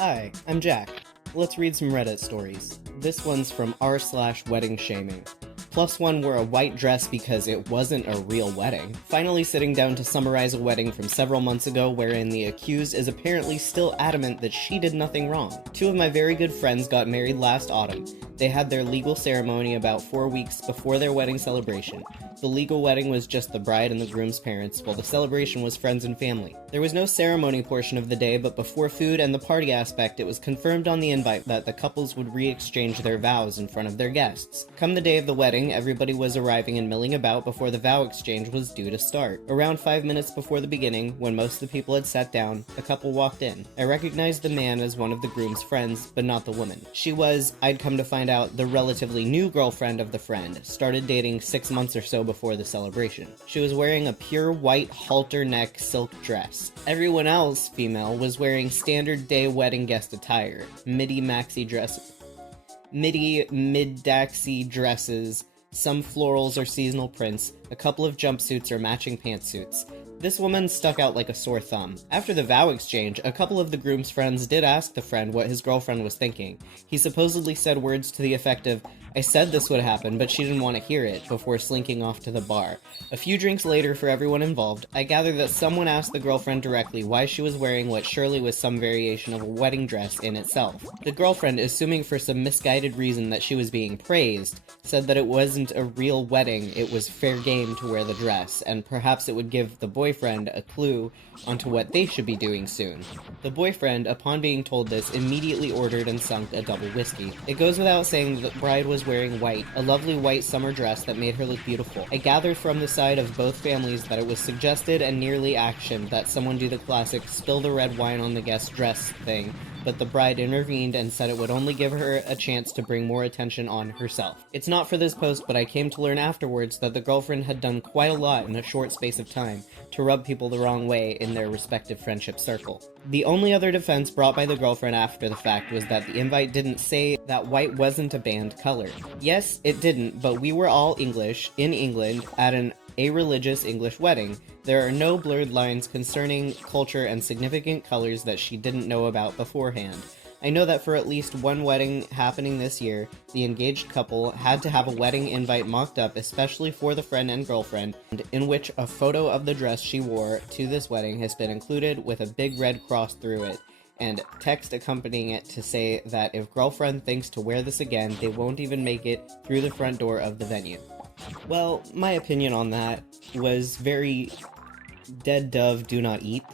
Hi, I'm Jack. Let's read some Reddit stories. This one's from r/wedding shaming. +1 wore a white dress because it wasn't a real wedding. Finally sitting down to summarize a wedding from several months ago wherein the accused is apparently still adamant that she did nothing wrong. 2 of my very good friends got married last autumn. They had their legal ceremony about 4 weeks before their wedding celebration. The legal wedding was just the bride and the groom's parents, while the celebration was friends and family. There was no ceremony portion of the day, but before food and the party aspect, it was confirmed on the invite that the couples would re-exchange their vows in front of their guests. Come the day of the wedding, everybody was arriving and milling about before the vow exchange was due to start. Around 5 minutes before the beginning, when most of the people had sat down, a couple walked in. I recognized the man as one of the groom's friends, but not the woman. She was, I'd come to find out, the relatively new girlfriend of the friend, started dating 6 months or so before the celebration. She was wearing a pure white halter neck silk dress. Everyone else, female, was wearing standard day wedding guest attire. Mid-daxy dresses, some florals or seasonal prints, a couple of jumpsuits or matching pantsuits. This woman stuck out like a sore thumb. After the vow exchange, a couple of the groom's friends did ask the friend what his girlfriend was thinking. He supposedly said words to the effect of, "I said this would happen, but she didn't want to hear it," before slinking off to the bar. A few drinks later for everyone involved, I gather that someone asked the girlfriend directly why she was wearing what surely was some variation of a wedding dress in itself. The girlfriend, assuming for some misguided reason that she was being praised, said that it wasn't a real wedding, it was fair game to wear the dress, and perhaps it would give the boyfriend a clue onto what they should be doing soon. The boyfriend, upon being told this, immediately ordered and sunk a double whiskey. It goes without saying that the bride was wearing white, a lovely white summer dress that made her look beautiful. I gathered from the side of both families that it was suggested and nearly actioned that someone do the classic spill the red wine on the guest's dress thing, but the bride intervened and said it would only give her a chance to bring more attention on herself. It's not for this post, but I came to learn afterwards that the girlfriend had done quite a lot in a short space of time to rub people the wrong way in their respective friendship circle. The only other defense brought by the girlfriend after the fact was that the invite didn't say that white wasn't a banned color. Yes, it didn't, but we were all English, in England, at an a-religious English wedding. There are no blurred lines concerning culture and significant colors that she didn't know about beforehand. I know that for at least one wedding happening this year, the engaged couple had to have a wedding invite mocked up especially for the friend and girlfriend, in which a photo of the dress she wore to this wedding has been included with a big red cross through it, and text accompanying it to say that if girlfriend thinks to wear this again, they won't even make it through the front door of the venue. Well, my opinion on that was very dead dove do not eat,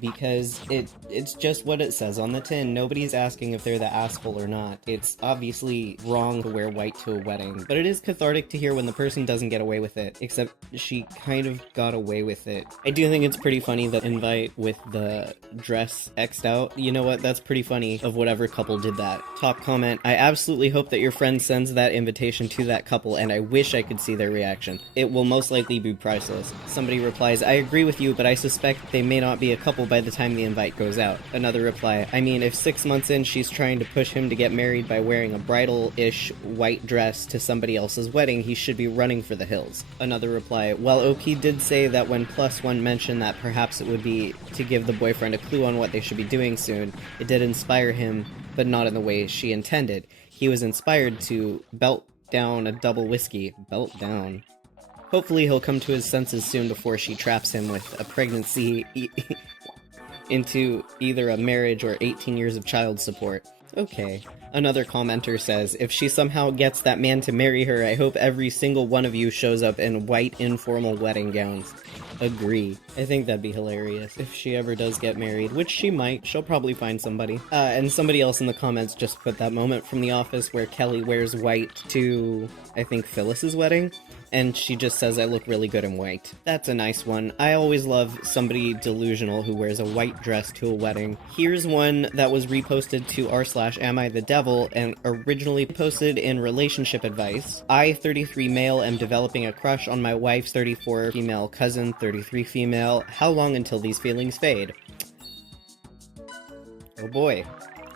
because it's just what it says on the tin. Nobody's asking if they're the asshole or not. It's obviously wrong to wear white to a wedding, but it is cathartic to hear when the person doesn't get away with it, except she kind of got away with it. I do think it's pretty funny the invite with the dress X'd out. You know what, that's pretty funny of whatever couple did that. Top comment, I absolutely hope that your friend sends that invitation to that couple, and I wish I could see their reaction. It will most likely be priceless. Somebody replies, I agree with you, but I suspect they may not be a couple by the time the invite goes out. Another reply, I mean, if 6 months in she's trying to push him to get married by wearing a bridal-ish white dress to somebody else's wedding, he should be running for the hills. Another reply, well, OP did say that when +1 mentioned that perhaps it would be to give the boyfriend a clue on what they should be doing soon, it did inspire him, but not in the way she intended. He was inspired to belt down a double whiskey. Belt down. Hopefully he'll come to his senses soon before she traps him with a pregnancy into either a marriage or 18 years of child support. Okay. Another commenter says, if she somehow gets that man to marry her, I hope every single one of you shows up in white informal wedding gowns. Agree. I think that'd be hilarious if she ever does get married, which she might. She'll probably find somebody. And somebody else in the comments just put that moment from The Office where Kelly wears white to, I think, Phyllis's wedding, and she just says, I look really good in white. That's a nice one. I always love somebody delusional who wears a white dress to a wedding. Here's one that was reposted to r/amIthedevil and originally posted in relationship advice. I, 33 male, am developing a crush on my wife's 34 female cousin, 33 female. How long until these feelings fade? Oh boy.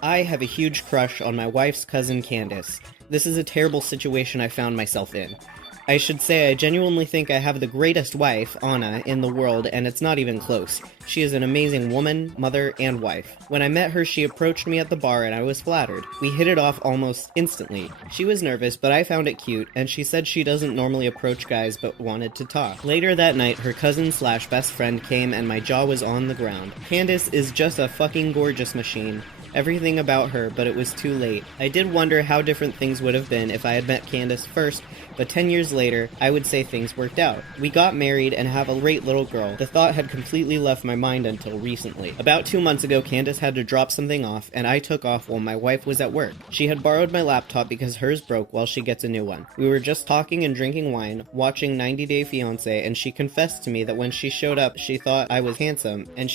I have a huge crush on my wife's cousin Candace. This is a terrible situation I found myself in. I should say I genuinely think I have the greatest wife, Anna, in the world, and it's not even close. She is an amazing woman, mother, and wife. When I met her, she approached me at the bar and I was flattered. We hit it off almost instantly. She was nervous, but I found it cute, and she said she doesn't normally approach guys but wanted to talk. Later that night, her cousin/best friend came and my jaw was on the ground. Candace is just a fucking gorgeous machine. Everything about her, but it was too late. I did wonder how different things would have been if I had met Candace first, but 10 years later, I would say things worked out. We got married and have a great little girl. The thought had completely left my mind until recently. About 2 months ago, Candace had to drop something off, and I took off while my wife was at work. She had borrowed my laptop because hers broke while she gets a new one. We were just talking and drinking wine, watching 90 Day Fiancé, and she confessed to me that when she showed up, she thought I was handsome, and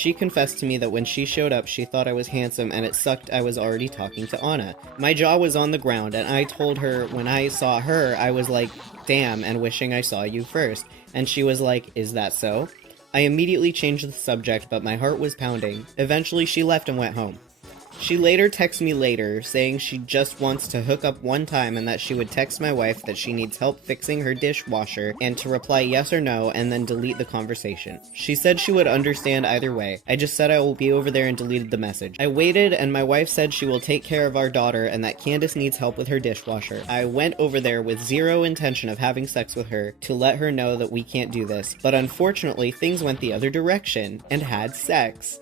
it sucked I was already talking to Anna. My jaw was on the ground, and I told her when I saw her, I was like, damn, and wishing I saw you first. And she was like, is that so? I immediately changed the subject, but my heart was pounding. Eventually, she left and went home. She later texted me later, saying she just wants to hook up one time and that she would text my wife that she needs help fixing her dishwasher and to reply yes or no and then delete the conversation. She said she would understand either way. I just said I will be over there and deleted the message. I waited and my wife said she will take care of our daughter and that Candace needs help with her dishwasher. I went over there with zero intention of having sex with her to let her know that we can't do this, but unfortunately things went the other direction and had sex.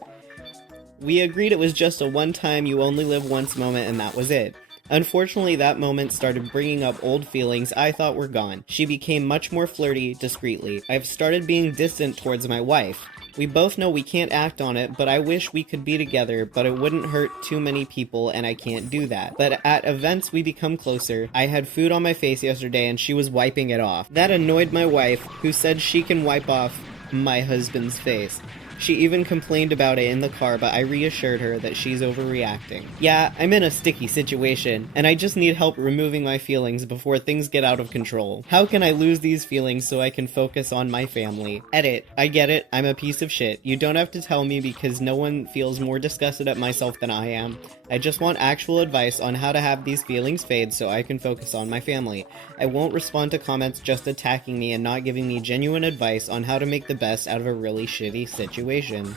We agreed it was just a one-time you only live once moment and that was it. Unfortunately, that moment started bringing up old feelings I thought were gone. She became much more flirty, discreetly. I've started being distant towards my wife. We both know we can't act on it, but I wish we could be together, but it wouldn't hurt too many people and I can't do that. But at events we become closer. I had food on my face yesterday and she was wiping it off. That annoyed my wife, who said she can wipe off my husband's face. She even complained about it in the car, but I reassured her that she's overreacting. Yeah, I'm in a sticky situation, and I just need help removing my feelings before things get out of control. How can I lose these feelings so I can focus on my family? Edit. I get it, I'm a piece of shit. You don't have to tell me because no one feels more disgusted at myself than I am. I just want actual advice on how to have these feelings fade so I can focus on my family. I won't respond to comments just attacking me and not giving me genuine advice on how to make the best out of a really shitty situation.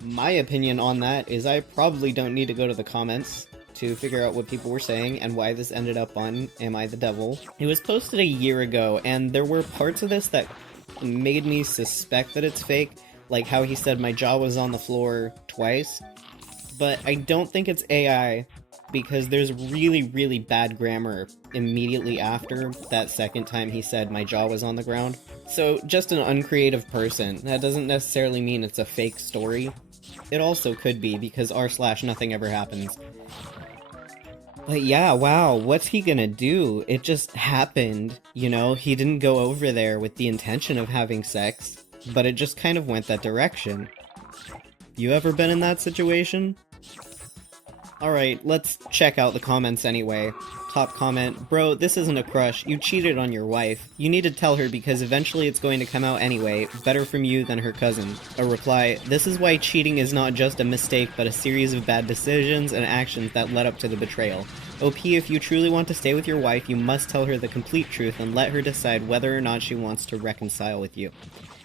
My opinion on that is I probably don't need to go to the comments to figure out what people were saying and why this ended up on Am I the Devil. It was posted a year ago, and there were parts of this that made me suspect that it's fake, like how he said my jaw was on the floor twice, but I don't think it's AI because there's really, really bad grammar immediately after that second time he said my jaw was on the ground. So, just an uncreative person. That doesn't necessarily mean it's a fake story. It also could be, because r/nothing ever happens. But yeah, wow, what's he gonna do? It just happened, you know? He didn't go over there with the intention of having sex, but it just kind of went that direction. You ever been in that situation? Alright, let's check out the comments anyway. Top comment, bro, this isn't a crush, you cheated on your wife. You need to tell her because eventually it's going to come out anyway, better from you than her cousin. A reply, this is why cheating is not just a mistake but a series of bad decisions and actions that led up to the betrayal. OP, if you truly want to stay with your wife, you must tell her the complete truth and let her decide whether or not she wants to reconcile with you.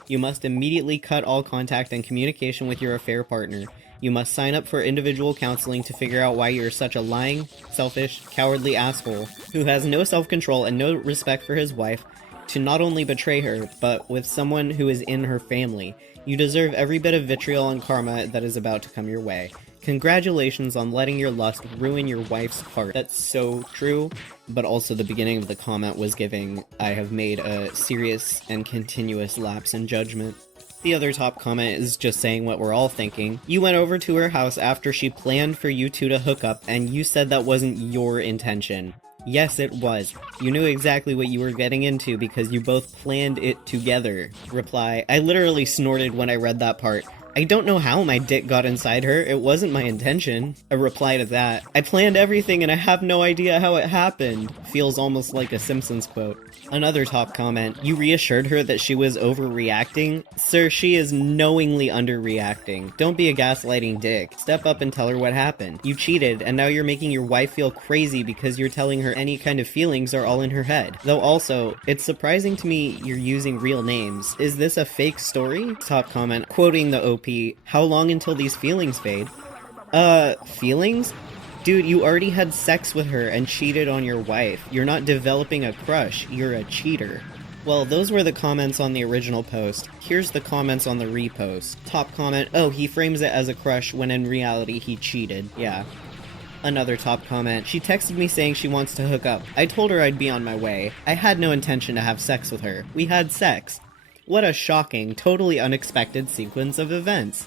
You must immediately cut all contact and communication with your affair partner. You must sign up for individual counseling to figure out why you're such a lying, selfish, cowardly asshole who has no self-control and no respect for his wife to not only betray her, but with someone who is in her family. You deserve every bit of vitriol and karma that is about to come your way. Congratulations on letting your lust ruin your wife's heart. That's so true, but also the beginning of the comment was giving, I have made a serious and continuous lapse in judgment. The other top comment is just saying what we're all thinking. You went over to her house after she planned for you two to hook up, and you said that wasn't your intention. Yes, it was. You knew exactly what you were getting into because you both planned it together. Reply, I literally snorted when I read that part. I don't know how my dick got inside her, it wasn't my intention. A reply to that, I planned everything and I have no idea how it happened. Feels almost like a Simpsons quote. Another top comment, you reassured her that she was overreacting? Sir, she is knowingly underreacting. Don't be a gaslighting dick. Step up and tell her what happened. You cheated, and now you're making your wife feel crazy because you're telling her any kind of feelings are all in her head. Though also, it's surprising to me you're using real names. Is this a fake story? Top comment, quoting the OP, how long until these feelings fade? Feelings? Dude, you already had sex with her and cheated on your wife. You're not developing a crush, you're a cheater. Well, those were the comments on the original post. Here's the comments on the repost. Top comment, oh, he frames it as a crush when in reality he cheated. Yeah. Another top comment, she texted me saying she wants to hook up. I told her I'd be on my way. I had no intention to have sex with her. We had sex. What a shocking, totally unexpected sequence of events.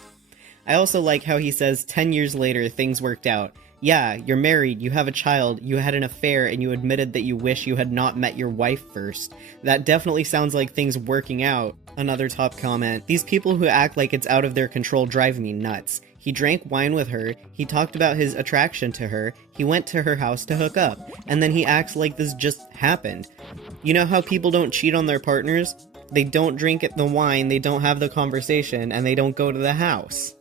I also like how he says 10 years later things worked out. Yeah, you're married, you have a child, you had an affair, and you admitted that you wish you had not met your wife first. That definitely sounds like things working out. Another top comment, these people who act like it's out of their control drive me nuts. He drank wine with her, he talked about his attraction to her, he went to her house to hook up, and then he acts like this just happened. You know how people don't cheat on their partners? They don't drink the wine, they don't have the conversation, and they don't go to the house.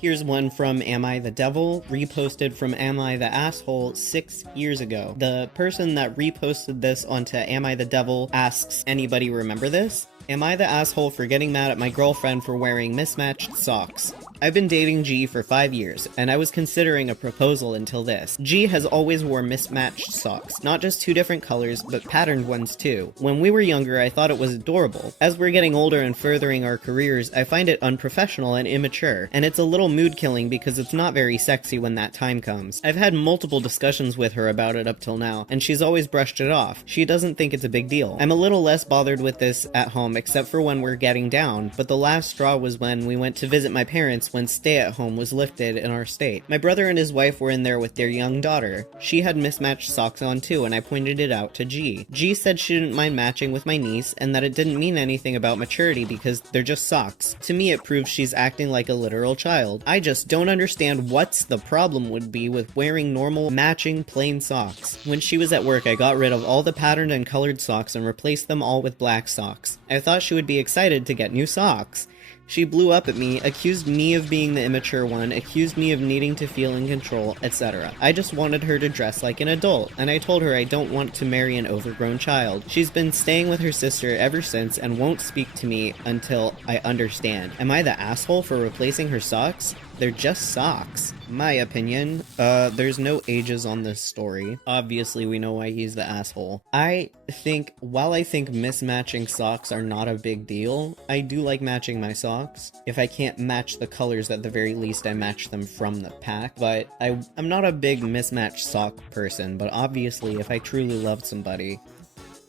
Here's one from Am I the Devil, reposted from Am I the Asshole 6 years ago. The person that reposted this onto Am I the Devil asks, anybody remember this? Am I the asshole for getting mad at my girlfriend for wearing mismatched socks? I've been dating G for 5 years, and I was considering a proposal until this. G has always wore mismatched socks, not just 2 different colors, but patterned ones too. When we were younger, I thought it was adorable. As we're getting older and furthering our careers, I find it unprofessional and immature, and it's a little mood-killing because it's not very sexy when that time comes. I've had multiple discussions with her about it up till now, and she's always brushed it off. She doesn't think it's a big deal. I'm a little less bothered with this at home, except for when we're getting down, but the last straw was when we went to visit my parents when stay-at-home was lifted in our state. My brother and his wife were in there with their young daughter. She had mismatched socks on too, and I pointed it out to G. G said she didn't mind matching with my niece, and that it didn't mean anything about maturity because they're just socks. To me, it proves she's acting like a literal child. I just don't understand what's the problem would be with wearing normal, matching, plain socks. When she was at work, I got rid of all the patterned and colored socks and replaced them all with black socks. I thought she would be excited to get new socks. She blew up at me, accused me of being the immature one, accused me of needing to feel in control, etc. I just wanted her to dress like an adult, and I told her I don't want to marry an overgrown child. She's been staying with her sister ever since and won't speak to me until I understand. Am I the asshole for replacing her socks? They're just socks. My opinion. There's no ages on this story. Obviously, we know why he's the asshole. While I think mismatching socks are not a big deal, I do like matching my socks. If I can't match the colors, at the very least, I match them from the pack. But I'm not a big mismatched sock person, but obviously, if I truly loved somebody,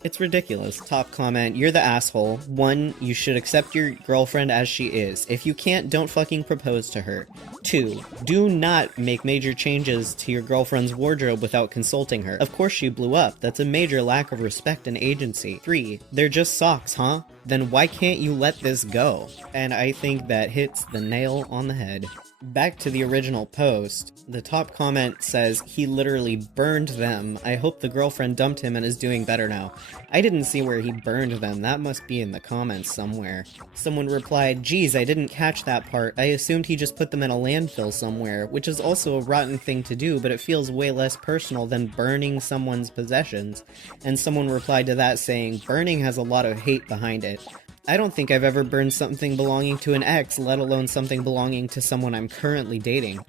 it's ridiculous. Top comment, you're the asshole. 1, you should accept your girlfriend as she is. If you can't, don't fucking propose to her. 2, do not make major changes to your girlfriend's wardrobe without consulting her. Of course she blew up. That's a major lack of respect and agency. 3, they're just socks, huh? Then why can't you let this go? And I think that hits the nail on the head. Back to the original post, the top comment says, he literally burned them. I hope the girlfriend dumped him and is doing better now. I didn't see where he burned them, that must be in the comments somewhere. Someone replied, geez, I didn't catch that part. I assumed he just put them in a landfill somewhere, which is also a rotten thing to do, but it feels way less personal than burning someone's possessions. And someone replied to that saying, burning has a lot of hate behind it. I don't think I've ever burned something belonging to an ex, let alone something belonging to someone I'm currently dating.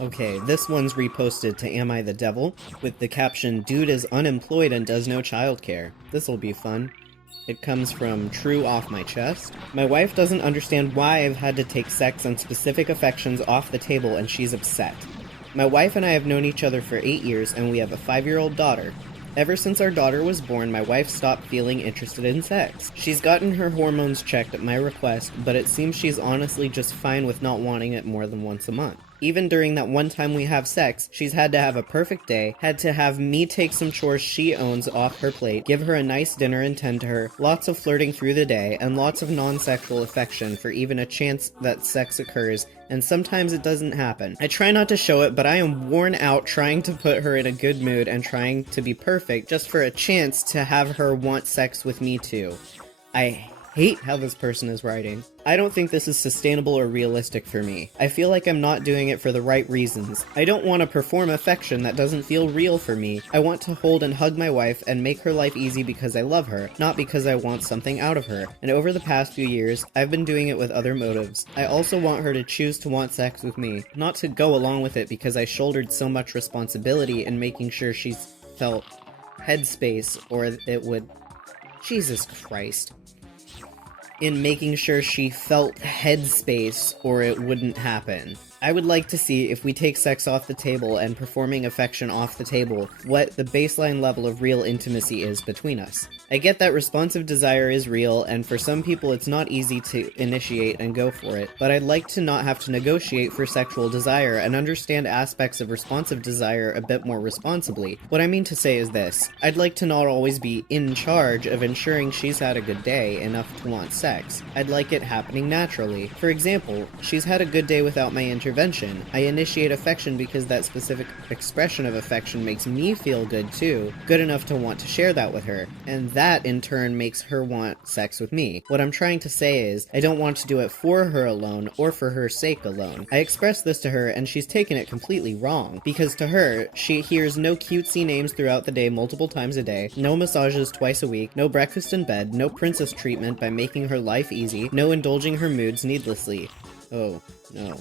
Okay, this one's reposted to Am I the Devil, with the caption, dude is unemployed and does no childcare. This'll be fun. It comes from True Off My Chest. My wife doesn't understand why I've had to take sex and specific affections off the table and she's upset. My wife and I have known each other for 8 years and we have a 5-year-old daughter. Ever since our daughter was born, my wife stopped feeling interested in sex. She's gotten her hormones checked at my request, but it seems she's honestly just fine with not wanting it more than once a month. Even during that one time we have sex, she's had to have a perfect day, had to have me take some chores she owns off her plate, give her a nice dinner and tend to her, lots of flirting through the day, and lots of non-sexual affection for even a chance that sex occurs, and sometimes it doesn't happen. I try not to show it, but I am worn out trying to put her in a good mood and trying to be perfect just for a chance to have her want sex with me too. I hate how this person is writing. I don't think this is sustainable or realistic for me. I feel like I'm not doing it for the right reasons. I don't want to perform affection that doesn't feel real for me. I want to hold and hug my wife and make her life easy because I love her, not because I want something out of her. And over the past few years, I've been doing it with other motives. I also want her to choose to want sex with me, not to go along with it because I shouldered so much responsibility in making sure she's felt headspace or it would... Jesus Christ. In making sure she felt headspace or it wouldn't happen. I would like to see, if we take sex off the table and performing affection off the table, what the baseline level of real intimacy is between us. I get that responsive desire is real, and for some people it's not easy to initiate and go for it, but I'd like to not have to negotiate for sexual desire and understand aspects of responsive desire a bit more responsibly. What I mean to say is this: I'd like to not always be in charge of ensuring she's had a good day enough to want sex. I'd like it happening naturally. For example, she's had a good day without my intervention. I initiate affection because that specific expression of affection makes me feel good too, good enough to want to share that with her, and that in turn makes her want sex with me. What I'm trying to say is, I don't want to do it for her alone, or for her sake alone. I expressed this to her and she's taken it completely wrong, because to her, she hears no cutesy names throughout the day multiple times a day, no massages twice a week, no breakfast in bed, no princess treatment by making her life easy, no indulging her moods needlessly. Oh, no.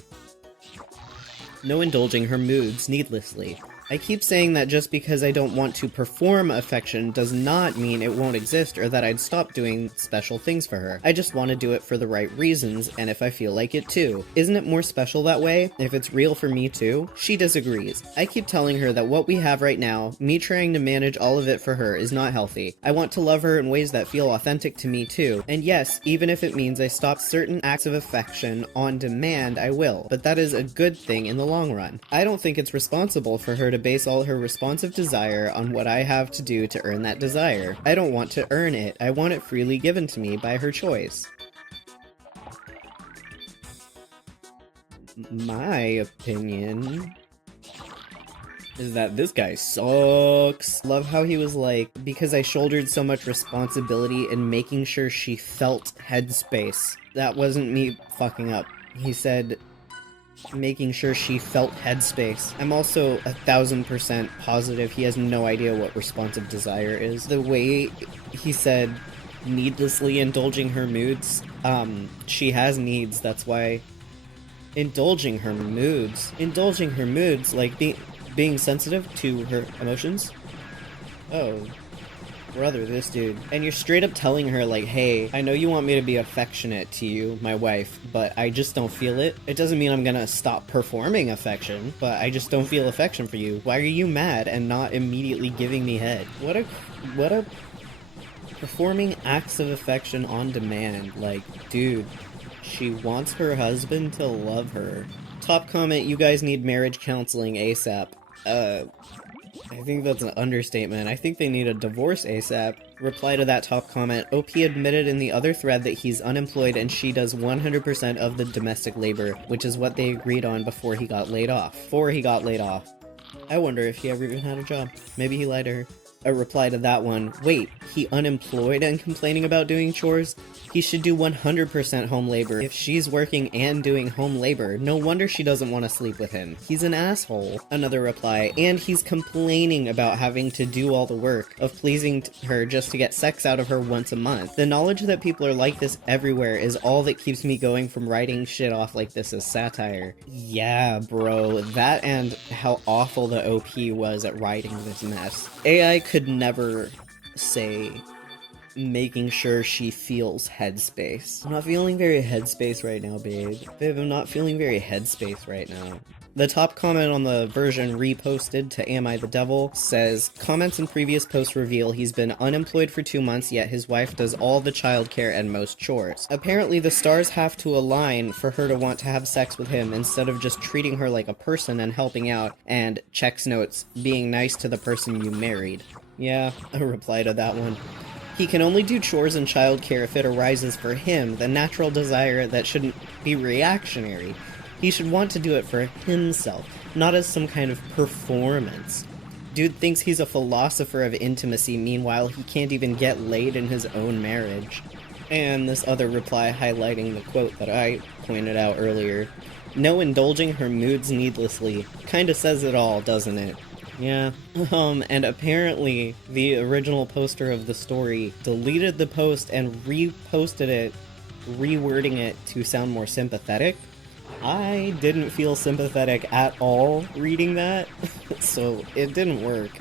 No indulging her moods needlessly. I keep saying that just because I don't want to perform affection does not mean it won't exist or that I'd stop doing special things for her. I just want to do it for the right reasons, and if I feel like it too. Isn't it more special that way, if it's real for me too? She disagrees. I keep telling her that what we have right now, me trying to manage all of it for her, is not healthy. I want to love her in ways that feel authentic to me too, and yes, even if it means I stop certain acts of affection on demand, I will, but that is a good thing in the long run. I don't think it's responsible for her to base all her responsive desire on what I have to do to earn that desire. I don't want to earn it, I want it freely given to me by her choice. My opinion is that this guy sucks. Love how he was like, because I shouldered so much responsibility in making sure she felt headspace. That wasn't me fucking up. He said, making sure she felt headspace. I'm also 1000% positive he has no idea what responsive desire is. The way he said needlessly indulging her moods, she has needs, that's why indulging her moods, like being sensitive to her emotions. Oh, brother, this dude. And you're straight up telling her, like, hey, I know you want me to be affectionate to you, my wife, but I just don't feel it. It doesn't mean I'm gonna stop performing affection, but I just don't feel affection for you. Why are you mad and not immediately giving me head? What a performing acts of affection on demand. Like, dude, she wants her husband to love her. Top comment, you guys need marriage counseling ASAP. I think that's an understatement. I think they need a divorce ASAP. Reply to that top comment, OP admitted in the other thread that he's unemployed and she does 100% of the domestic labor, which is what they agreed on before he got laid off. I wonder if he ever even had a job. Maybe he lied to her. A reply to that one, wait, he unemployed and complaining about doing chores? He should do 100% home labor. If she's working and doing home labor, no wonder she doesn't want to sleep with him. He's an asshole. Another reply, and he's complaining about having to do all the work of pleasing her just to get sex out of her once a month. The knowledge that people are like this everywhere is all that keeps me going from writing shit off like this as satire. Yeah, bro, that and how awful the OP was at writing this mess. AI could never say making sure she feels headspace. I'm not feeling very headspace right now, babe. Babe, I'm not feeling very headspace right now. The top comment on the version reposted to Am I the Devil says, comments in previous posts reveal he's been unemployed for 2 months, yet his wife does all the childcare and most chores. Apparently the stars have to align for her to want to have sex with him instead of just treating her like a person and helping out, and, checks notes, being nice to the person you married. Yeah, a reply to that one. He can only do chores and childcare if it arises for him, the natural desire that shouldn't be reactionary. He should want to do it for himself, not as some kind of performance. Dude thinks he's a philosopher of intimacy, meanwhile he can't even get laid in his own marriage. And this other reply highlighting the quote that I pointed out earlier. No indulging her moods needlessly. Kinda says it all, doesn't it? Yeah. And apparently the original poster of the story deleted the post and reposted it, rewording it to sound more sympathetic. I didn't feel sympathetic at all reading that, so it didn't work.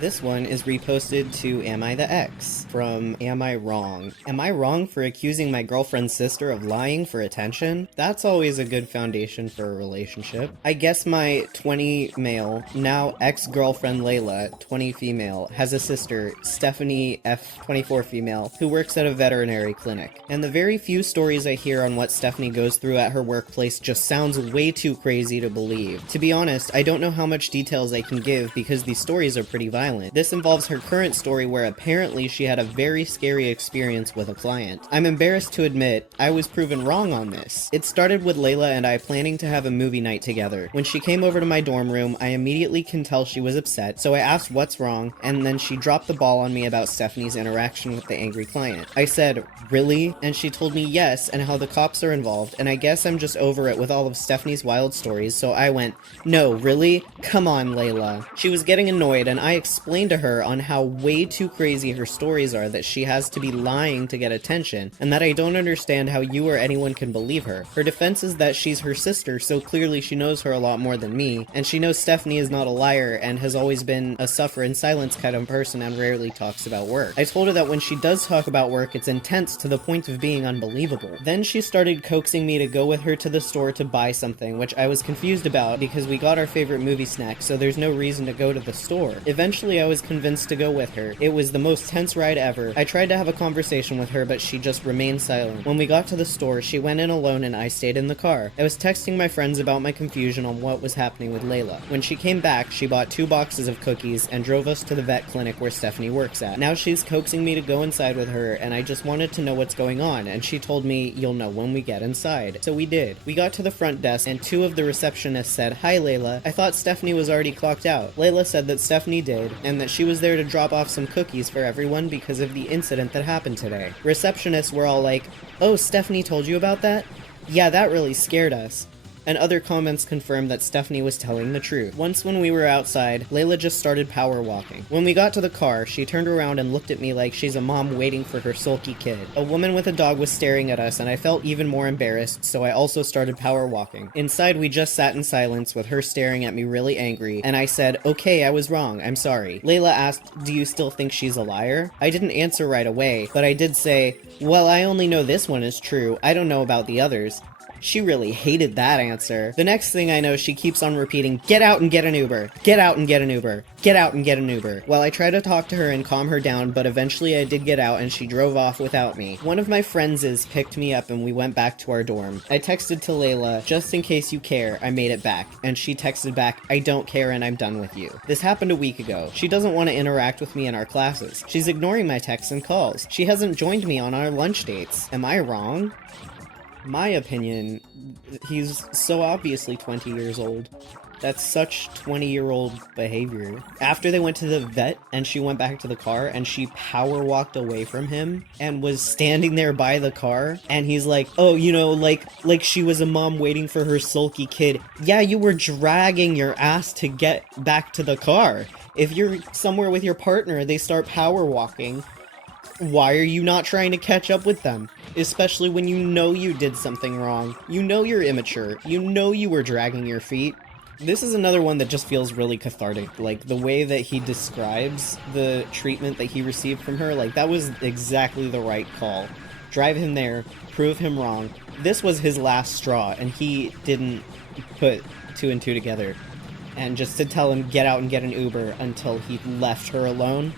This one is reposted to Am I the Ex from Am I Wrong? Am I wrong for accusing my girlfriend's sister of lying for attention? That's always a good foundation for a relationship. I guess my 20 male, now ex-girlfriend Layla, 20 female, has a sister, Stephanie F, 24 female, who works at a veterinary clinic. And the very few stories I hear on what Stephanie goes through at her workplace just sounds way too crazy to believe. To be honest, I don't know how much details I can give because these stories are pretty violent. This involves her current story where apparently she had a very scary experience with a client. I'm embarrassed to admit, I was proven wrong on this. It started with Layla and I planning to have a movie night together. When she came over to my dorm room, I immediately can tell she was upset, so I asked what's wrong, and then she dropped the ball on me about Stephanie's interaction with the angry client. I said, really? And she told me yes, and how the cops are involved, and I guess I'm just over it with all of Stephanie's wild stories, so I went, no, really? Come on, Layla. She was getting annoyed, and I explained to her on how way too crazy her stories are, that she has to be lying to get attention, and that I don't understand how you or anyone can believe her. Her defense is that she's her sister, so clearly she knows her a lot more than me, and she knows Stephanie is not a liar and has always been a suffer in silence kind of person and rarely talks about work. I told her that when she does talk about work, it's intense to the point of being unbelievable. Then she started coaxing me to go with her to the store to buy something, which I was confused about because we got our favorite movie snack, so there's no reason to go to the store. Eventually I was convinced to go with her. It was the most tense ride ever. I tried to have a conversation with her, but she just remained silent. When we got to the store, she went in alone and I stayed in the car. I was texting my friends about my confusion on what was happening with Layla. When she came back, she bought 2 boxes of cookies and drove us to the vet clinic where Stephanie works at. Now she's coaxing me to go inside with her, and I just wanted to know what's going on, and she told me, you'll know when we get inside. So we did. We got to the front desk, and 2 of the receptionists said, hi Layla, I thought Stephanie was already clocked out. Layla said that Stephanie did, and that she was there to drop off some cookies for everyone because of the incident that happened today. Receptionists were all like, oh, Stephanie told you about that? Yeah, that really scared us. And other comments confirmed that Stephanie was telling the truth. Once when we were outside, Layla just started power walking. When we got to the car, she turned around and looked at me like she's a mom waiting for her sulky kid. A woman with a dog was staring at us and I felt even more embarrassed, so I also started power walking. Inside, we just sat in silence with her staring at me really angry, and I said, okay, I was wrong, I'm sorry. Layla asked, do you still think she's a liar? I didn't answer right away, but I did say, well, I only know this one is true, I don't know about the others. She really hated that answer. The next thing I know, she keeps on repeating, get out and get an Uber, get out and get an Uber, get out and get an Uber. While I try to talk to her and calm her down, but eventually I did get out and she drove off without me. One of my friendses picked me up and we went back to our dorm. I texted to Layla, just in case you care, I made it back. And she texted back, I don't care and I'm done with you. This happened a week ago. She doesn't want to interact with me in our classes. She's ignoring my texts and calls. She hasn't joined me on our lunch dates. Am I wrong? My opinion, he's so obviously 20 years old. That's such 20-year-old behavior. After they went to the vet and she went back to the car and she power walked away from him and was standing there by the car and he's like, oh, you know, like she was a mom waiting for her sulky kid. Yeah, you were dragging your ass to get back to the car. If you're somewhere with your partner, they start power walking. Why are you not trying to catch up with them? Especially when you know you did something wrong. You know you're immature. You know you were dragging your feet. This is another one that just feels really cathartic. Like, the way that he describes the treatment that he received from her, like, that was exactly the right call. Drive him there, prove him wrong. This was his last straw, and he didn't put two and two together. And just to tell him, get out and get an Uber until he left her alone,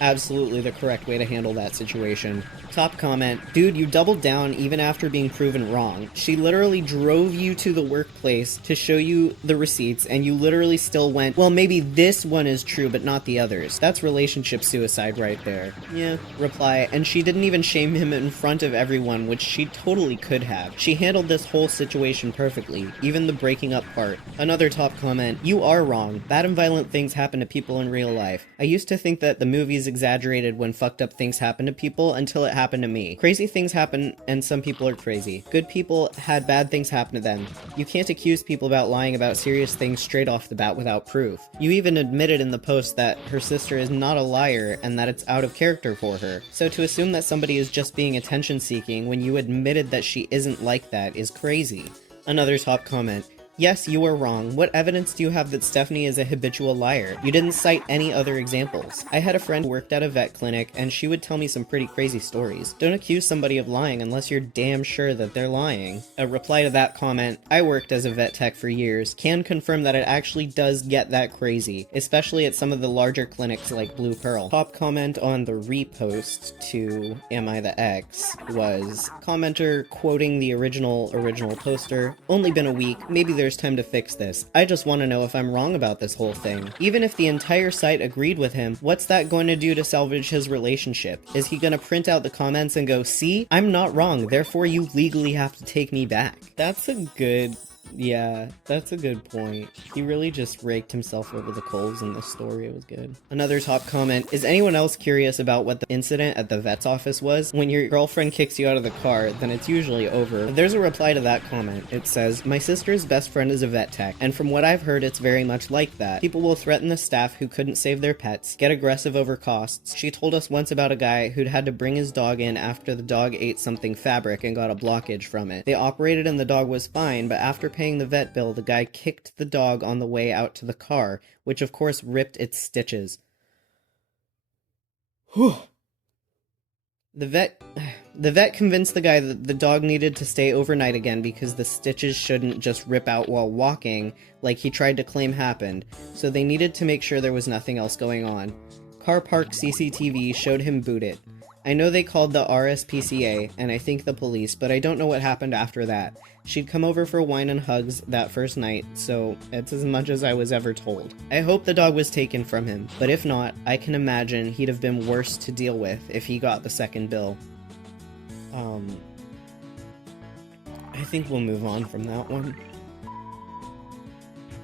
absolutely the correct way to handle that situation. Top comment, dude, you doubled down even after being proven wrong. She literally drove you to the workplace to show you the receipts, and you literally still went, well, maybe this one is true, but not the others. That's relationship suicide right there. Yeah. Reply, and she didn't even shame him in front of everyone, which she totally could have. She handled this whole situation perfectly, even the breaking up part. Another top comment, you are wrong. Bad and violent things happen to people in real life. I used to think that the movies exaggerated when fucked up things happen to people until it happened to me. Crazy things happen, and some people are crazy. Good people had bad things happen to them. You can't accuse people about lying about serious things straight off the bat without proof. You even admitted in the post that her sister is not a liar and that it's out of character for her. So to assume that somebody is just being attention-seeking when you admitted that she isn't like that is crazy. Another top comment. Yes, you are wrong. What evidence do you have that Stephanie is a habitual liar? You didn't cite any other examples. I had a friend who worked at a vet clinic, and she would tell me some pretty crazy stories. Don't accuse somebody of lying unless you're damn sure that they're lying. A reply to that comment, I worked as a vet tech for years, can confirm that it actually does get that crazy, especially at some of the larger clinics like Blue Pearl. Top comment on the repost to Am I the X was commenter quoting the original poster, only been a week, maybe there's time to fix this. I just want to know if I'm wrong about this whole thing. Even if the entire site agreed with him, what's that going to do to salvage his relationship? Is he going to print out the comments and go, see, I'm not wrong, therefore you legally have to take me back? That's a good point. He really just raked himself over the coals in this story. It was good. Another top comment, is anyone else curious about what the incident at the vet's office was? When your girlfriend kicks you out of the car, then it's usually over. There's a reply to that comment. It says, my sister's best friend is a vet tech, and from what I've heard, it's very much like that. People will threaten the staff who couldn't save their pets, get aggressive over costs. She told us once about a guy who'd had to bring his dog in after the dog ate something fabric and got a blockage from it. They operated and the dog was fine, but after paying the vet bill, the guy kicked the dog on the way out to the car, which of course ripped its stitches. Whew. The vet convinced the guy that the dog needed to stay overnight again because the stitches shouldn't just rip out while walking, like he tried to claim happened, so they needed to make sure there was nothing else going on. Car park CCTV showed him boot it. I know they called the RSPCA, and I think the police, but I don't know what happened after that. She'd come over for wine and hugs that first night, so it's as much as I was ever told. I hope the dog was taken from him, but if not, I can imagine he'd have been worse to deal with if he got the second bill. I think we'll move on from that one.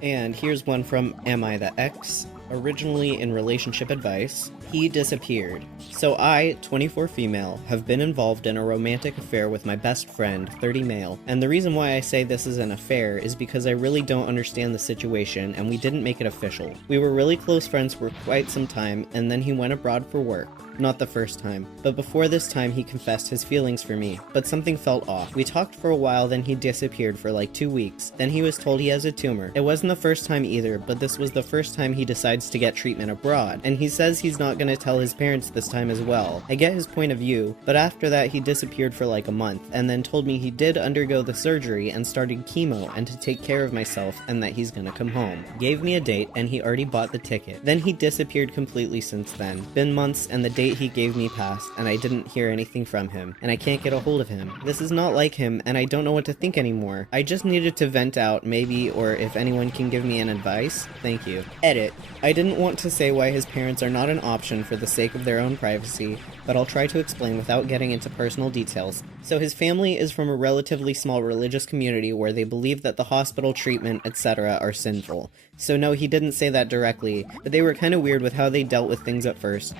And here's one from Am I the X? Originally in relationship advice, he disappeared. So I, 24 female, have been involved in a romantic affair with my best friend, 30 male, and the reason why I say this is an affair is because I really don't understand the situation and we didn't make it official. We were really close friends for quite some time, and then he went abroad for work. Not the first time, but before this time he confessed his feelings for me, but something felt off. We talked for a while, then he disappeared for like 2 weeks. Then he was told he has a tumor. It wasn't the first time either, but this was the first time he decides to get treatment abroad, and he says he's not gonna tell his parents this time as well. I get his point of view, but after that he disappeared for like a month, and then told me he did undergo the surgery and started chemo and to take care of myself and that he's gonna come home. Gave me a date and he already bought the ticket. Then he disappeared completely since then. Been months and the date he gave me passed, and I didn't hear anything from him, and I can't get a hold of him. This is not like him, and I don't know what to think anymore. I just needed to vent out, maybe, or if anyone can give me an advice, thank you. Edit. I didn't want to say why his parents are not an option for the sake of their own privacy, but I'll try to explain without getting into personal details. So his family is from a relatively small religious community where they believe that the hospital treatment, etc. are sinful. So no, he didn't say that directly, but they were kind of weird with how they dealt with things at first.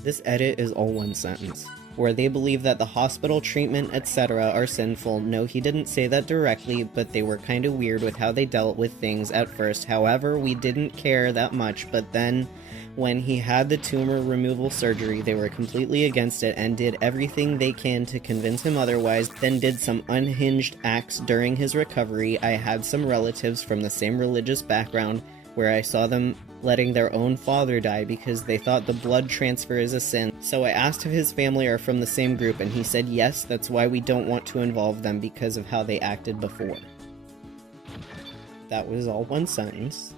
This edit is all one sentence. where they believe that the hospital treatment, etc. are sinful. No, he didn't say that directly, but they were kind of weird with how they dealt with things at first. However, we didn't care that much, but then when he had the tumor removal surgery, they were completely against it and did everything they can to convince him otherwise, then did some unhinged acts during his recovery. I had some relatives from the same religious background where I saw them letting their own father die because they thought the blood transfer is a sin. So I asked if his family are from the same group, and he said yes, that's why we don't want to involve them because of how they acted before. That was all one sentence.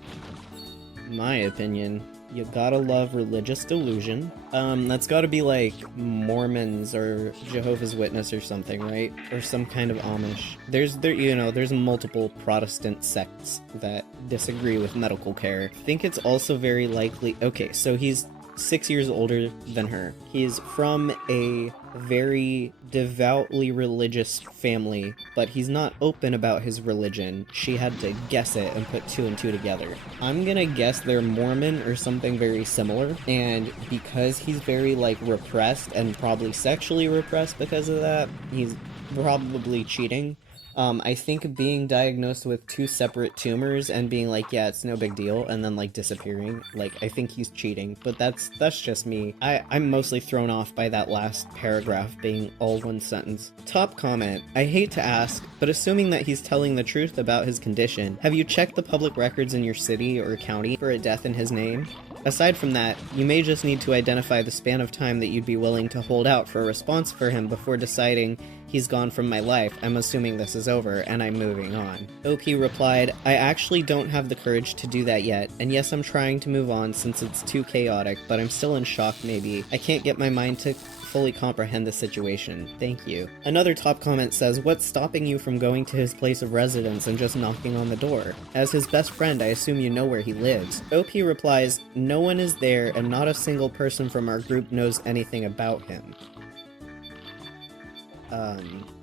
My opinion. You gotta love religious delusion. That's gotta be like Mormons or Jehovah's Witness or something, right? Or some kind of Amish. There's multiple Protestant sects that disagree with medical care. I think it's also very likely. Okay, so he's 6 years older than her. He's from a very devoutly religious family, but he's not open about his religion. She had to guess it and put two and two together. I'm gonna guess they're Mormon or something very similar, and because he's very, like, repressed and probably sexually repressed because of that, he's probably cheating. I think being diagnosed with 2 separate tumors and being like, yeah, it's no big deal, and then, like, disappearing, like, I think he's cheating, but that's just me. I'm mostly thrown off by that last paragraph being all one sentence. Top comment. I hate to ask, but assuming that he's telling the truth about his condition, have you checked the public records in your city or county for a death in his name? Aside from that, you may just need to identify the span of time that you'd be willing to hold out for a response for him before deciding he's gone from my life, I'm assuming this is over, and I'm moving on. OP replied, I actually don't have the courage to do that yet, and yes, I'm trying to move on since it's too chaotic, but I'm still in shock maybe. I can't get my mind to fully comprehend the situation. Thank you. Another top comment says, what's stopping you from going to his place of residence and just knocking on the door? As his best friend, I assume you know where he lives. OP replies, no one is there and not a single person from our group knows anything about him.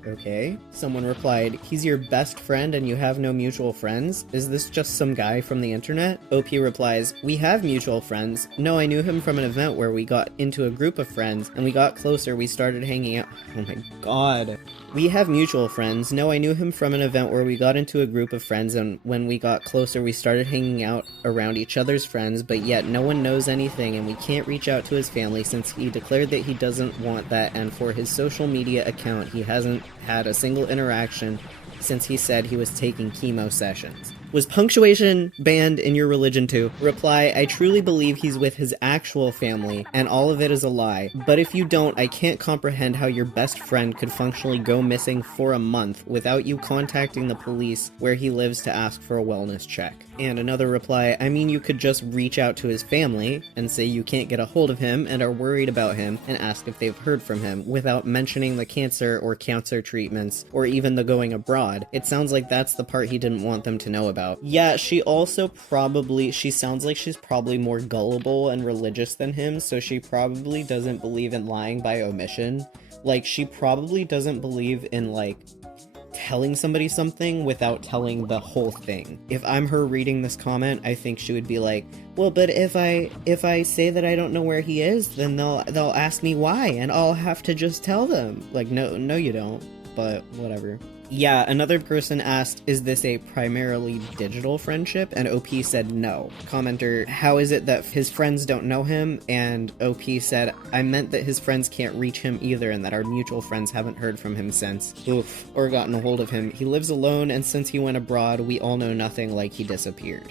Okay. Someone replied, he's your best friend and you have no mutual friends? Is this just some guy from the internet? OP replies, we have mutual friends. No, I knew him from an event where we got into a group of friends and we got closer, we started hanging out. Oh my god. We have mutual friends. No, I knew him from an event where we got into a group of friends and when we got closer we started hanging out around each other's friends, but yet no one knows anything and we can't reach out to his family since he declared that he doesn't want that, and for his social media account he hasn't had a single interaction since he said he was taking chemo sessions. Was punctuation banned in your religion too? Reply, I truly believe he's with his actual family, and all of it is a lie. But if you don't, I can't comprehend how your best friend could functionally go missing for a month without you contacting the police where he lives to ask for a wellness check. And another reply, I mean, you could just reach out to his family and say you can't get a hold of him and are worried about him and ask if they've heard from him without mentioning the cancer or cancer treatments or even the going abroad. It sounds like that's the part he didn't want them to know about. Yeah, she also she sounds like she's probably more gullible and religious than him, so she probably doesn't believe in lying by omission. Like, she probably doesn't believe in, like, telling somebody something without telling the whole thing. If I'm her reading this comment, I think she would be like, well, but if I say that I don't know where he is, then they'll ask me why, and I'll have to just tell them. Like, no you don't, but whatever. Yeah, another person asked, is this a primarily digital friendship? And OP said no. Commenter, how is it that his friends don't know him? And OP said, I meant that his friends can't reach him either and that our mutual friends haven't heard from him since. Oof. Or gotten a hold of him. He lives alone and since he went abroad, we all know nothing, like he disappeared.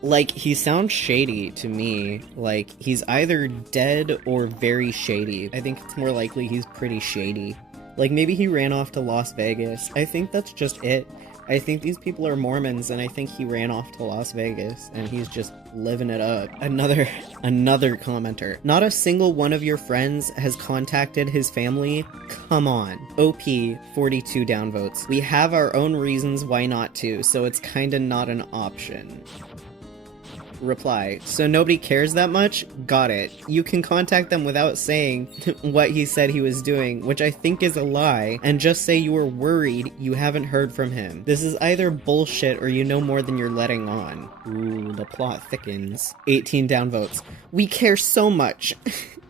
Like, he sounds shady to me. Like, he's either dead or very shady. I think it's more likely he's pretty shady. Like, maybe he ran off to Las Vegas. I think that's just it. I think these people are Mormons, and I think he ran off to Las Vegas, and he's just living it up. Another commenter. Not a single one of your friends has contacted his family? Come on. OP, 42 downvotes. We have our own reasons why not to, so it's kinda not an option. Reply, so nobody cares that much? Got it. You can contact them without saying what he said he was doing, which I think is a lie, and just say you were worried you haven't heard from him. This is either bullshit or you know more than you're letting on. Ooh, the plot thickens. 18 downvotes. We care so much.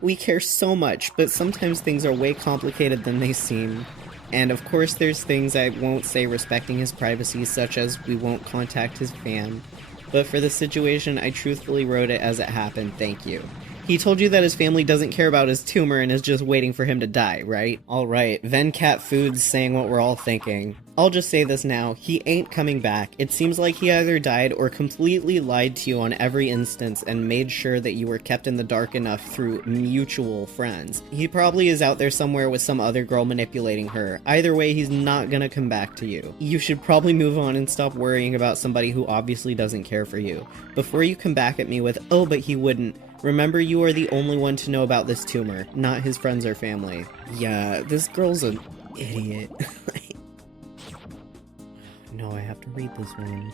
We care so much, but sometimes things are way complicated than they seem. And of course there's things I won't say respecting his privacy, such as we won't contact his fam. But for this situation, I truthfully wrote it as it happened, thank you. He told you that his family doesn't care about his tumor and is just waiting for him to die, right? Alright, Vencat Foods saying what we're all thinking. I'll just say this now, he ain't coming back. It seems like he either died or completely lied to you on every instance and made sure that you were kept in the dark enough through mutual friends. He probably is out there somewhere with some other girl manipulating her. Either way, he's not gonna come back to you. You should probably move on and stop worrying about somebody who obviously doesn't care for you. Before you come back at me with, oh, but he wouldn't. Remember, you are the only one to know about this tumor, not his friends or family. Yeah, this girl's an idiot. No, I have to read this one.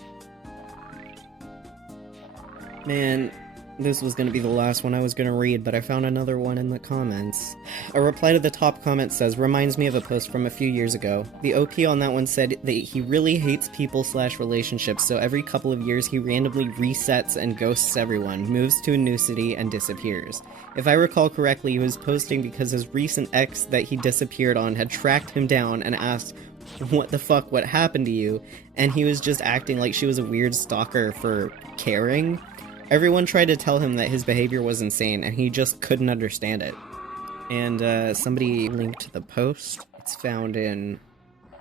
Man, this was gonna be the last one I was gonna read, but I found another one in the comments. A reply to the top comment says, reminds me of a post from a few years ago. The OP on that one said that he really hates people/relationships, so every couple of years he randomly resets and ghosts everyone, moves to a new city, and disappears. If I recall correctly, he was posting because his recent ex that he disappeared on had tracked him down and asked, what the fuck, what happened to you? And he was just acting like she was a weird stalker for caring. Everyone tried to tell him that his behavior was insane, and he just couldn't understand it. And somebody linked the post. It's found in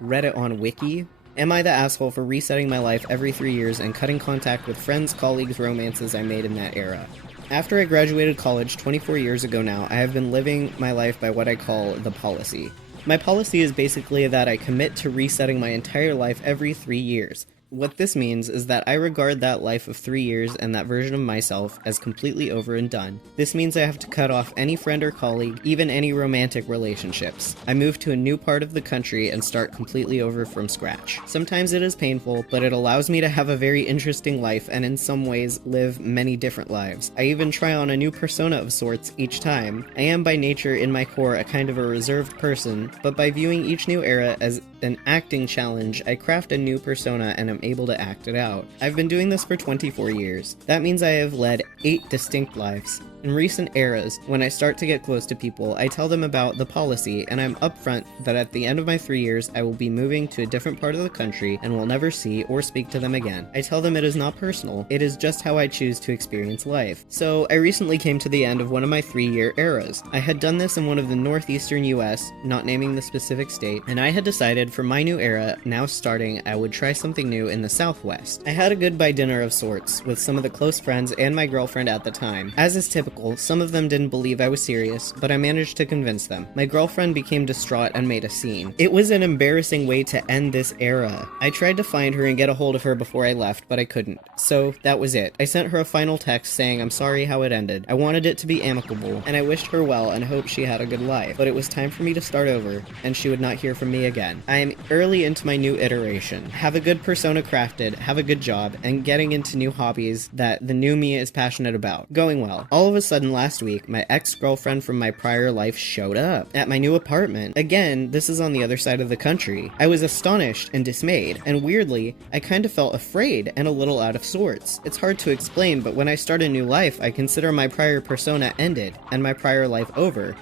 Reddit on Wiki. Am I the asshole for resetting my life every 3 years and cutting contact with friends, colleagues, romances I made in that era? After I graduated college 24 years ago now, I have been living my life by what I call the policy. My policy is basically that I commit to resetting my entire life every 3 years. What this means is that I regard that life of 3 years and that version of myself as completely over and done. This means I have to cut off any friend or colleague, even any romantic relationships. I move to a new part of the country and start completely over from scratch. Sometimes it is painful, but it allows me to have a very interesting life and in some ways live many different lives. I even try on a new persona of sorts each time. I am by nature in my core a kind of a reserved person, but by viewing each new era as an acting challenge, I craft a new persona and am able to act it out. I've been doing this for 24 years. That means I have led 8 distinct lives. In recent eras, when I start to get close to people, I tell them about the policy, and I'm upfront that at the end of my 3 years, I will be moving to a different part of the country and will never see or speak to them again. I tell them it is not personal, it is just how I choose to experience life. So, I recently came to the end of one of my 3-year eras. I had done this in one of the northeastern US, not naming the specific state, and I had decided for my new era, now starting, I would try something new in the southwest. I had a goodbye dinner of sorts, with some of the close friends and my girlfriend at the time. As is typical, some of them didn't believe I was serious, but I managed to convince them. My girlfriend became distraught and made a scene. It was an embarrassing way to end this era. I tried to find her and get a hold of her before I left, but I couldn't. So, that was it. I sent her a final text saying I'm sorry how it ended. I wanted it to be amicable, and I wished her well and hoped she had a good life. But it was time for me to start over, and she would not hear from me again. I am early into my new iteration. Have a good persona crafted, have a good job, and getting into new hobbies that the new me is passionate about. Going well. All of a sudden last week, my ex-girlfriend from my prior life showed up at my new apartment. Again, this is on the other side of the country. I was astonished and dismayed, and weirdly, I kind of felt afraid and a little out of sorts. It's hard to explain, but when I start a new life, I consider my prior persona ended, and my prior life over.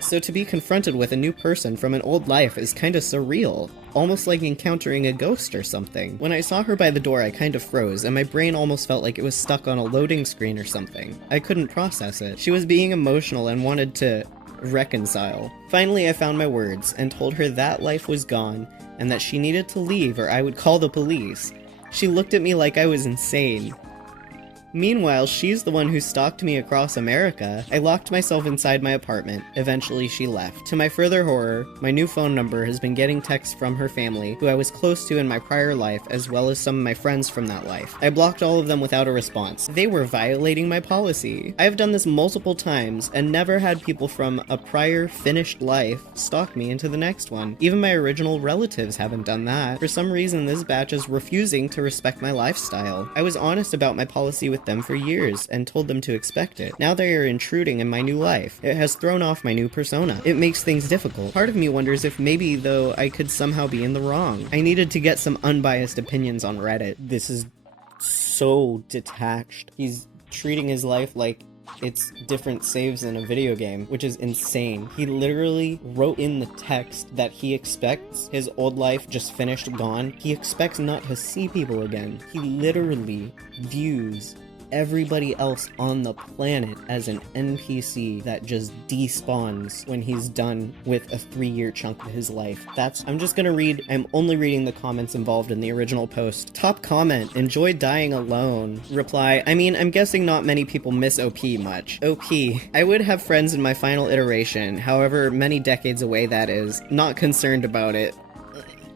So to be confronted with a new person from an old life is kinda surreal. Almost like encountering a ghost or something. When I saw her by the door, I kind of froze, and my brain almost felt like it was stuck on a loading screen or something. I couldn't process it. She was being emotional and wanted to reconcile. Finally, I found my words, and told her that life was gone, and that she needed to leave or I would call the police. She looked at me like I was insane. Meanwhile, she's the one who stalked me across America. I locked myself inside my apartment. Eventually, she left. To my further horror, my new phone number has been getting texts from her family, who I was close to in my prior life, as well as some of my friends from that life. I blocked all of them without a response. They were violating my policy. I have done this multiple times, and never had people from a prior finished life stalk me into the next one. Even my original relatives haven't done that. For some reason, this batch is refusing to respect my lifestyle. I was honest about my policy with them for years and told them to expect it. Now they are intruding in my new life. It has thrown off my new persona. It makes things difficult. Part of me wonders if maybe, though, I could somehow be in the wrong. I needed to get some unbiased opinions on Reddit. This is so detached. He's treating his life like it's different saves in a video game, which is insane. He literally wrote in the text that he expects his old life just finished, gone. He expects not to see people again. He literally views everybody else on the planet as an NPC that just despawns when he's done with a 3-year chunk of his life. I'm only reading the comments involved in the original post. Top comment, enjoy dying alone. Reply, I mean, I'm guessing not many people miss OP much. OP, I would have friends in my final iteration, however many decades away that is. Not concerned about it.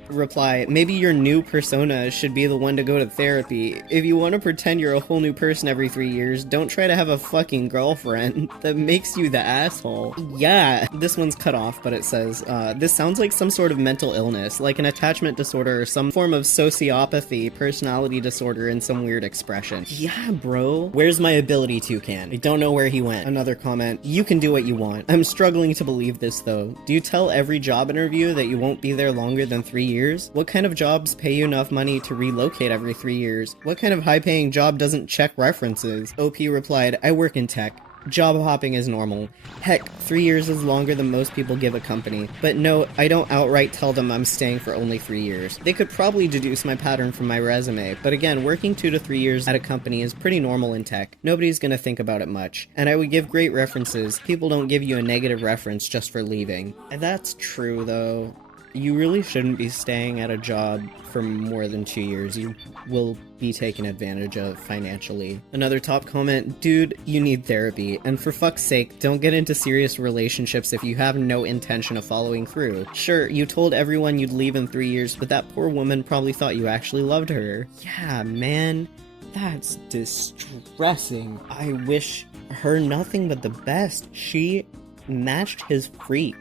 Reply, maybe your new persona should be the one to go to therapy. If you want to pretend you're a whole new person every 3 years, don't try to have a fucking girlfriend. That makes you the asshole. Yeah, this one's cut off, but it says, this sounds like some sort of mental illness, like an attachment disorder or some form of sociopathy, personality disorder, and some weird expression. Yeah, bro. Where's my ability toucan? I don't know where he went. Another comment, you can do what you want. I'm struggling to believe this though. Do you tell every job interview that you won't be there longer than 3 years? What kind of jobs pay you enough money to relocate every 3 years? What kind of high-paying job doesn't check references? OP replied, I work in tech. Job hopping is normal. Heck, 3 years is longer than most people give a company. But no, I don't outright tell them I'm staying for only 3 years. They could probably deduce my pattern from my resume, but again, working 2 to 3 years at a company is pretty normal in tech. Nobody's gonna think about it much. And I would give great references. People don't give you a negative reference just for leaving. And that's true, though. You really shouldn't be staying at a job for more than 2 years. You will be taken advantage of financially. Another top comment, dude, you need therapy. And for fuck's sake, don't get into serious relationships if you have no intention of following through. Sure, you told everyone you'd leave in 3 years, but that poor woman probably thought you actually loved her. Yeah, man, that's distressing. I wish her nothing but the best. She matched his freak.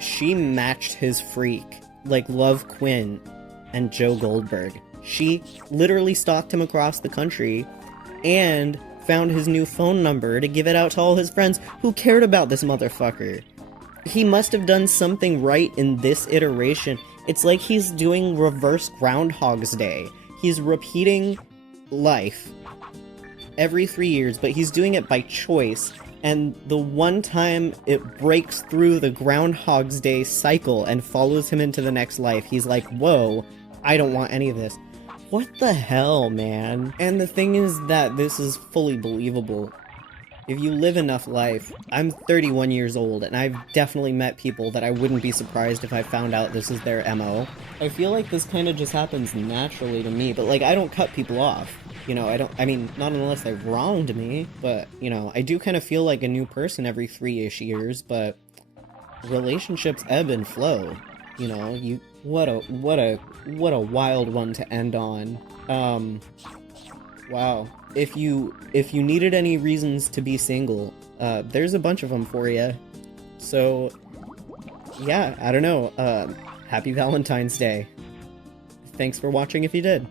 She matched his freak, like Love Quinn and Joe Goldberg. She literally stalked him across the country and found his new phone number to give it out to all his friends who cared about this motherfucker. He must have done something right in this iteration. It's like he's doing reverse Groundhog's Day. He's repeating life every 3 years, but he's doing it by choice. And the one time it breaks through the Groundhog's Day cycle and follows him into the next life, he's like, whoa, I don't want any of this. What the hell, man? And the thing is that this is fully believable. If you live enough life, I'm 31 years old, and I've definitely met people that I wouldn't be surprised if I found out this is their MO. I feel like this kind of just happens naturally to me, but like, I don't cut people off. You know, I mean, not unless they've wronged me, but, you know, I do kind of feel like a new person every 3-ish years, but relationships ebb and flow. You know, what a wild one to end on. Wow. If you needed any reasons to be single, there's a bunch of them for you. So, yeah, I don't know. Happy Valentine's Day. Thanks for watching if you did.